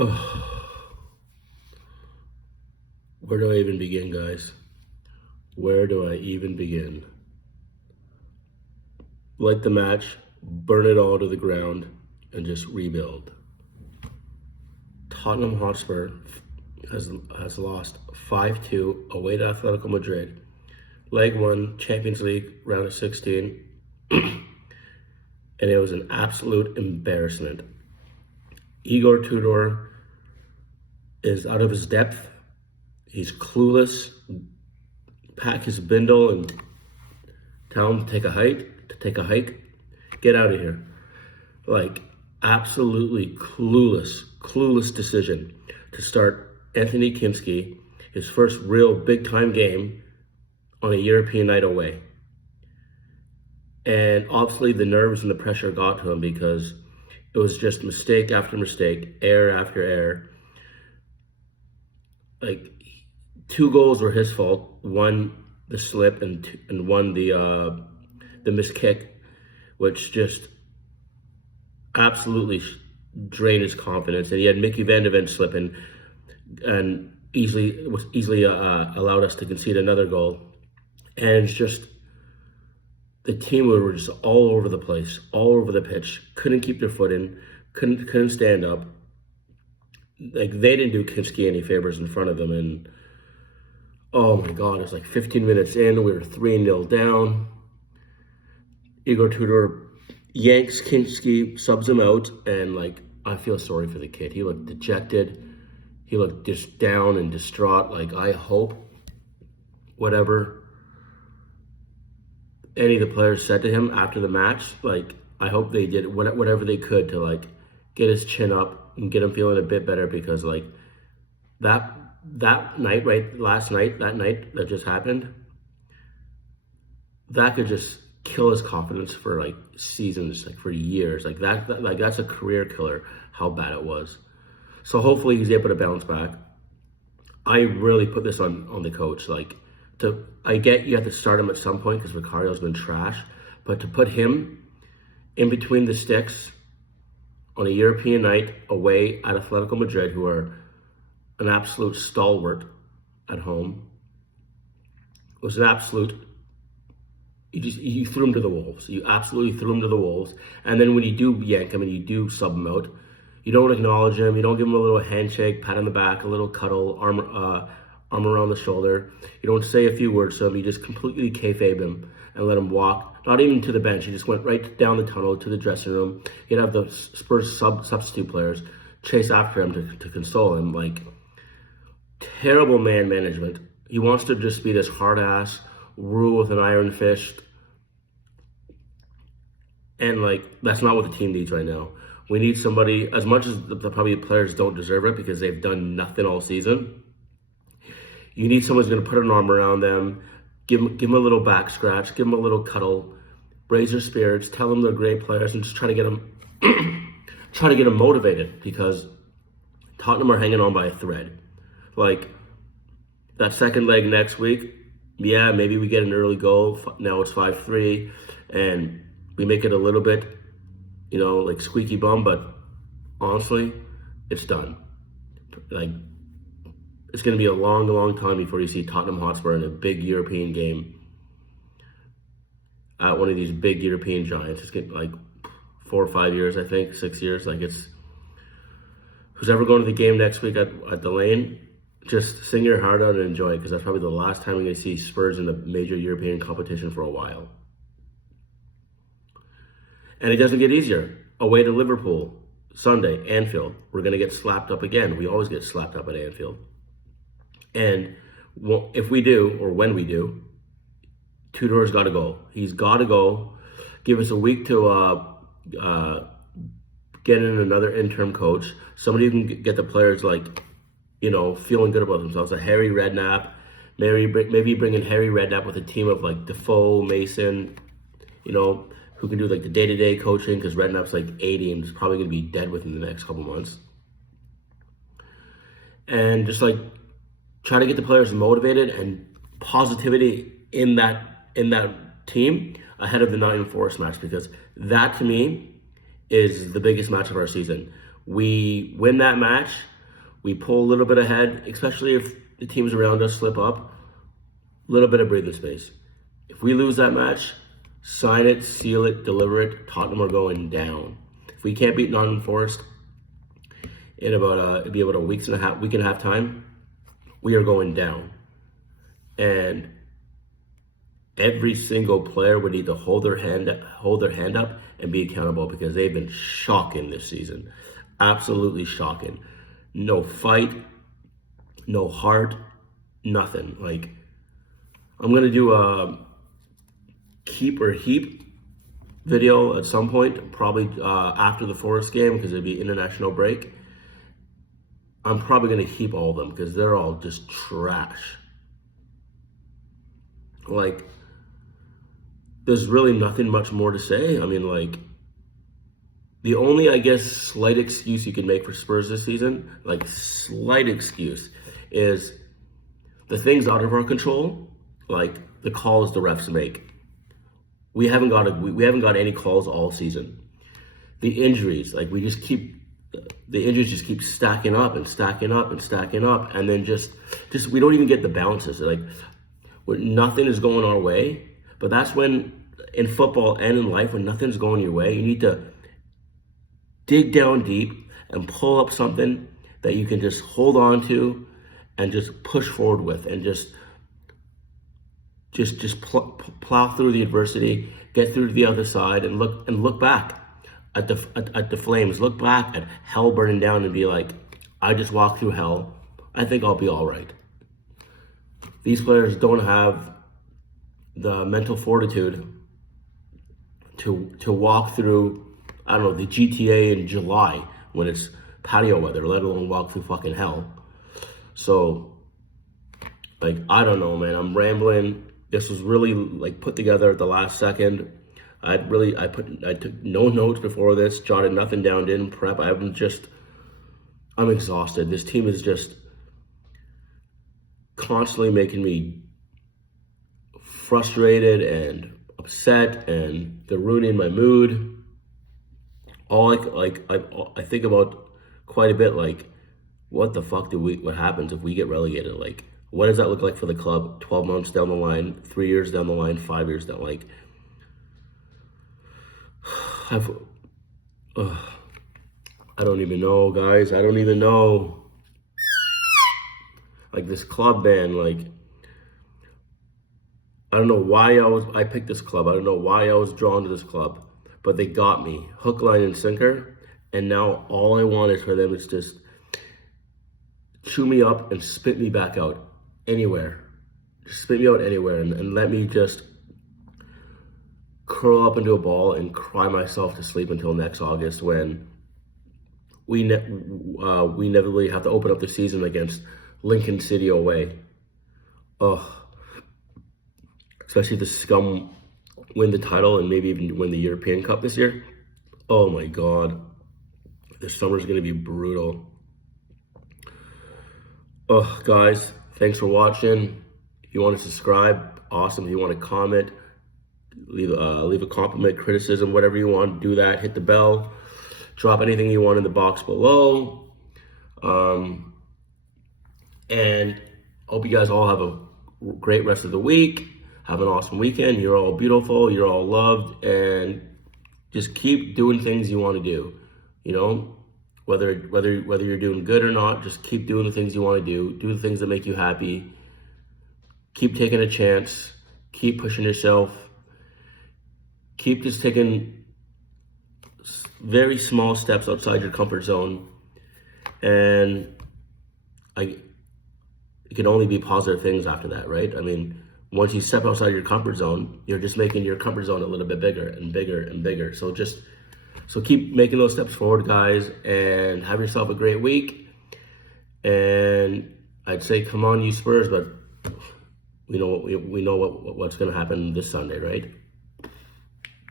Oh, where do I even begin, guys? Where do I even begin? Like the match, burn it all to the ground, and just rebuild. Tottenham Hotspur has lost 5-2 away to Atletico Madrid. Leg 1, Champions League, round of 16. And it was an absolute embarrassment. Igor Tudor is out of his depth. He's clueless. Pack his bindle and tell him to take a hike. Get out of here. Like, absolutely clueless decision to start Anthony Kinski, his first real big-time game on a European night away. And obviously the nerves and the pressure got to him because it was just mistake after mistake, error after error. Like, 2 goals were his fault. One, the slip, and one, the missed kick, which just absolutely drained his confidence. And he had Mickey Van de Ven slipping and easily allowed us to concede another goal. And it's just, the team were just all over the place, all over the pitch. Couldn't keep their foot in, couldn't stand up. Like, they didn't do Kinski any favors in front of them. And oh my God, it's like 15 minutes in, we were 3-0 down. Igor Tudor yanks Kinski, subs him out, and like, I feel sorry for the kid. He looked dejected. He looked just down and distraught. Like, I hope whatever any of the players said to him after the match, like, I hope they did whatever they could to like get his chin up and get him feeling a bit better, because like that night, right, that night that just happened, that could just kill his confidence for like seasons, like for years. Like that's a career killer, how bad it was. So hopefully he's able to bounce back. I really put this on the coach. Like, I get you have to start him at some point because Vicario's been trash, but to put him in between the sticks on a European night away at Atletico Madrid, who are an absolute stalwart at home, was an absolute. You threw him to the wolves. You absolutely threw him to the wolves. And then when you do yank him and you do sub him out, you don't acknowledge him. You don't give him a little handshake, pat on the back, a little cuddle, arm around the shoulder. You don't say a few words to him. You just completely kayfabe him and let him walk, not even to the bench. He just went right down the tunnel to the dressing room. You'd have the Spurs substitute players chase after him to console him. Like, terrible man management. He wants to just be this hard ass, rule with an iron fist. And like, that's not what the team needs right now. We need somebody, as much as the probably players don't deserve it because they've done nothing all season, you need someone who's going to put an arm around them, give them a little back scratch, give them a little cuddle, raise their spirits, tell them they're great players, and just try to get them motivated, because Tottenham are hanging on by a thread. Like, that second leg next week, yeah, maybe we get an early goal. Now it's 5-3, and we make it a little bit, like squeaky bum, but honestly, it's done. Like, it's going to be a long time before you see Tottenham Hotspur in a big European game at one of these big European giants. It's going to be like 4 or 5 years, I think, 6 years. Like, it's, who's ever going to the game next week at the Lane, just sing your heart out and enjoy it, because that's probably the last time we're going to see Spurs in a major European competition for a while. And it doesn't get easier. Away to Liverpool, Sunday, Anfield. We're going to get slapped up again. We always get slapped up at Anfield. And if we do, or when we do, Tudor's got to go. He's got to go. Give us a week to get in another interim coach. Somebody who can get the players, like, feeling good about themselves. A Harry Redknapp. Maybe bring in Harry Redknapp with a team of like Defoe, Mason, who can do like the day-to-day coaching, because Redknapp's like 80 and is probably going to be dead within the next couple months. And just like try to get the players motivated and positivity in that team ahead of the Nottingham Forest match, because that to me is the biggest match of our season. We win that match, we pull a little bit ahead, especially if the teams around us slip up, a little bit of breathing space. If we lose that match, sign it, seal it, deliver it, Tottenham are going down. If we can't beat Nottingham Forest in about it'd be about a week and a half time, we are going down. And every single player would need to hold their hand up and be accountable, because they've been shocking this season. Absolutely shocking. No fight, no heart, nothing. Like, I'm gonna do a keep or heap video at some point, probably after the Forest game, because it'll be international break. I'm probably gonna heap all of them because they're all just trash. Like, there's really nothing much more to say. I mean, like, the only, I guess, slight excuse you can make for Spurs this season, like slight excuse, is the things out of our control, like the calls the refs make. We haven't got any calls all season. The injuries, like the injuries just keep stacking up and stacking up and stacking up, and then just we don't even get the bounces. Like, when nothing is going our way. But that's when, in football and in life, when nothing's going your way, you need to dig down deep and pull up something that you can just hold on to and just push forward with, and just plow through the adversity, get through to the other side, and look back at the flames, look back at hell burning down, and be like, I just walked through hell. I think I'll be all right. These players don't have the mental fortitude to walk through, I don't know, the GTA in July when it's patio weather, let alone walk through fucking hell. So, like, I don't know, man. I'm rambling. This was really, like, put together at the last second. I took no notes before this, jotted nothing down, didn't prep. I'm exhausted. This team is just constantly making me frustrated and upset, and they're ruining my mood. I think about quite a bit, like, what the fuck what happens if we get relegated? Like, what does that look like for the club 12 months down the line, 3 years down the line, 5 years down? Like, I don't even know, guys. I don't even know. Like, this club, man, like, I don't know why I picked this club. I don't know why I was drawn to this club, but they got me hook, line, and sinker. And now all I want is for them is just chew me up and spit me back out anywhere. Just spit me out anywhere, and let me just curl up into a ball and cry myself to sleep until next August, when we inevitably have to open up the season against Lincoln City away. Ugh. Especially if the scum win the title and maybe even win the European Cup this year. Oh my God. This summer's going to be brutal. Oh, guys, thanks for watching. If you want to subscribe, awesome. If you want to comment, leave a compliment, criticism, whatever you want, do that. Hit the bell. Drop anything you want in the box below. And hope you guys all have a great rest of the week. Have an awesome weekend. You're all beautiful. You're all loved. And just keep doing things you want to do. You know, whether you're doing good or not, just keep doing the things you want to do. Do the things that make you happy. Keep taking a chance. Keep pushing yourself. Keep just taking very small steps outside your comfort zone. And it can only be positive things after that, right? I mean, once you step outside your comfort zone, you're just making your comfort zone a little bit bigger and bigger and bigger. So keep making those steps forward, guys, and have yourself a great week. And I'd say, come on, you Spurs, but we know what's going to happen this Sunday, right?